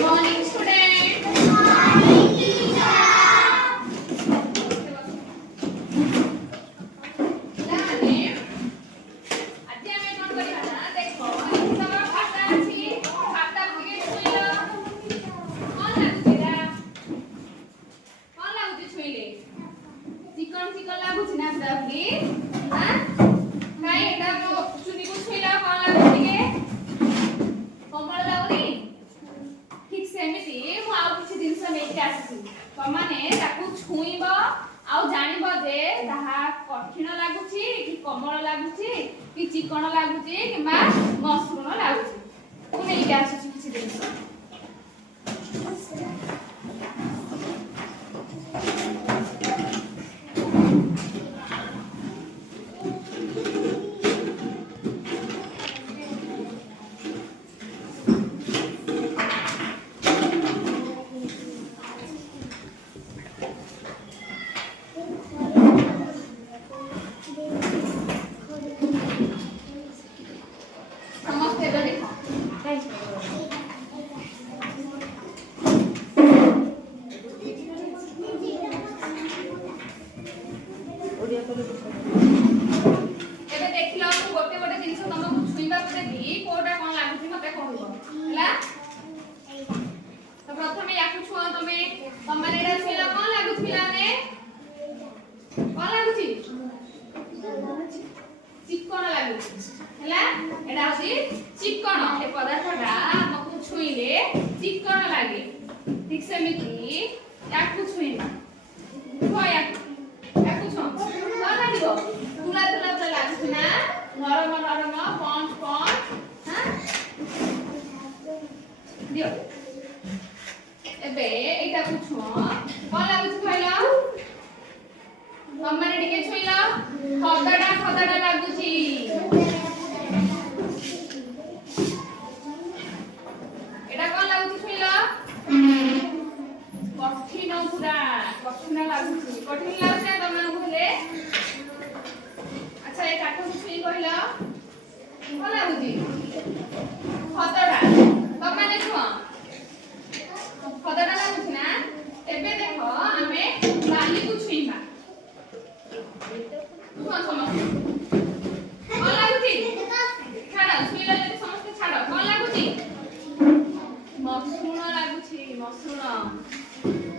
morning student. कठिन लगुची कि कोमल लगुची कि चिकन लगुची कि मसृण लगुची तू नहीं क्या आसुची किछि जिंस चिकन लागुला एडा होसी चिकन ए पदार्थटा हमकु छुईले चिकन लागे ठीक सेमिति याकु छुईबा हो याकु छु ना लागिबो तुला तुला तुला लागछ ना नरम नरम पंच पंच हां दियो एबे एटा छु कोन लागछ कहला मम्मा ने टिके छुईला खदडा खदडा लागुची एटा कोन लागुची छुईला कठिन पूरा कठिन लागुची कठिन लागछ तमे कहले अच्छा ए काठ छुई कहला कोन लागुची खदडा मम्मा ने छुआ खदडा लागुची ना एबे देखो हमें बाली को छुईबा कौन समझ कौन लागुची छाड़ा छुईला जति समस्त छाड़ कौन लागुची मसृण लागुची मसृण